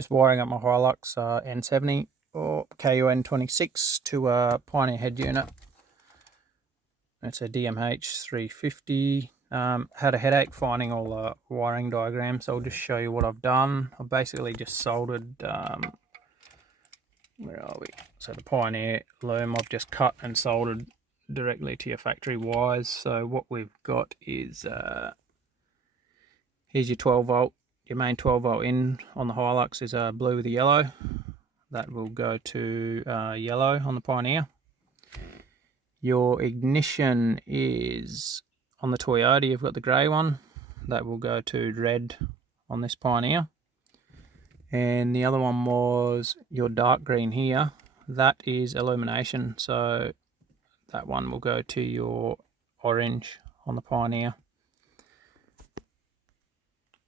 Just wiring up my Hilux N70 or Kun26 to a Pioneer head unit. It's a DMH 350. Had a headache finding all the wiring diagrams, so I'll just show you what I've done. I've basically just soldered, where are we? So the Pioneer loom I've just cut and soldered directly to your factory wires. So what we've got is, here's your 12 volt. Your main 12 volt in on the Hilux is blue with a yellow. That will go to yellow on the Pioneer. Your ignition is on the Toyota, you've got the grey one. That will go to red on this Pioneer. And the other one was your dark green here. That is illumination, so that one will go to your orange on the Pioneer.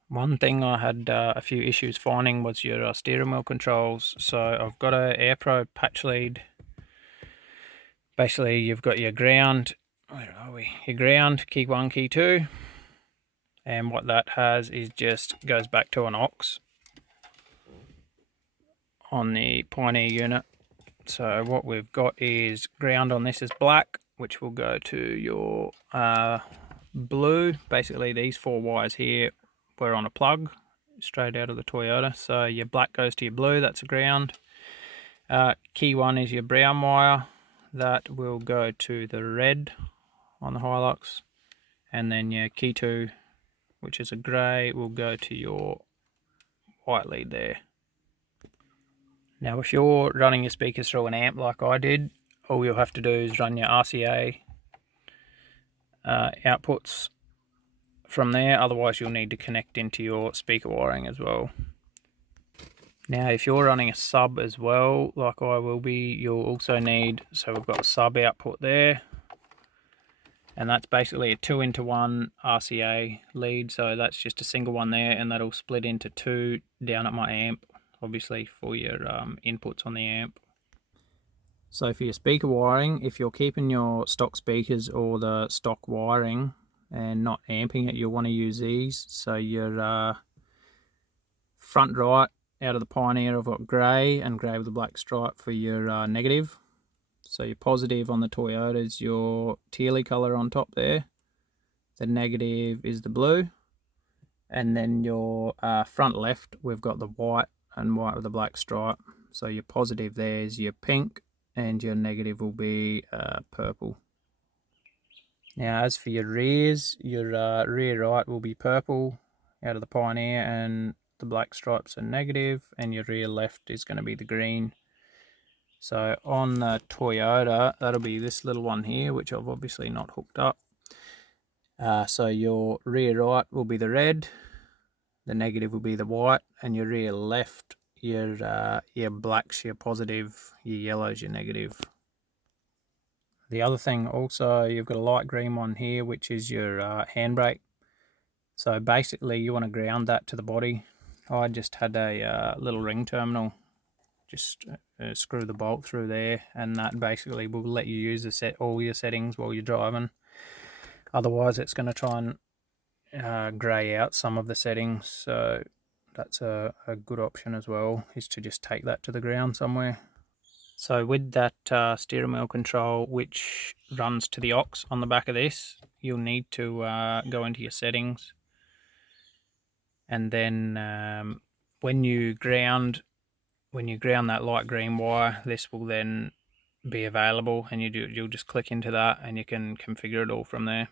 One thing I had a few issues finding was your steering wheel controls. So I've got a AirPro patch lead. Basically, you've got your ground, where are we? Your ground, key 1, key 2. And what that has is just goes back to an aux on the Pioneer unit. So what we've got is ground on this is black, which will go to your blue. Basically, these 4 wires here were on a plug straight out of the Toyota. So your black goes to your blue, that's a ground. Key 1 is your brown wire. That will go to the red on the Hilux. And then your key 2, which is a grey, will go to your white lead there. Now if you're running your speakers through an amp like I did, all you'll have to do is run your RCA outputs from there. Otherwise you'll need to connect into your speaker wiring as well. Now if you're running a sub as well, like I will be, you'll also need, so we've got a sub output there, and that's basically a 2-into-1 RCA lead. So that's just a single one there, and that'll split into 2 down at my amp, obviously for your inputs on the amp. So for your speaker wiring, if you're keeping your stock speakers or the stock wiring and not amping it, you'll want to use these. So your front right out of the Pioneer, I've got grey and grey with a black stripe for your negative. So your positive on the Toyota is your tealy colour on top there. The negative is the blue. And then your front left, we've got the white and white with a black stripe. So your positive there is your pink and your negative will be purple. Now as for your rears, your rear right will be purple out of the Pioneer and the black stripes are negative, and your rear left is going to be the green. So on the Toyota, that'll be this little one here, which I've obviously not hooked up. So your rear right will be the red, the negative will be the white, and your rear left, your black's your positive, your yellow's your negative. The other thing also, you've got a light green one here, which is your handbrake. So basically you want to ground that to the body. I just had a little ring terminal, just screw the bolt through there, and that basically will let you use all your settings while you're driving. Otherwise it's going to try and grey out some of the settings, so that's a good option as well, is to just take that to the ground somewhere. So with that steering wheel control, which runs to the aux on the back of this, you'll need to go into your settings, and then when you ground that light green wire, this will then be available, and you'll just click into that and you can configure it all from there.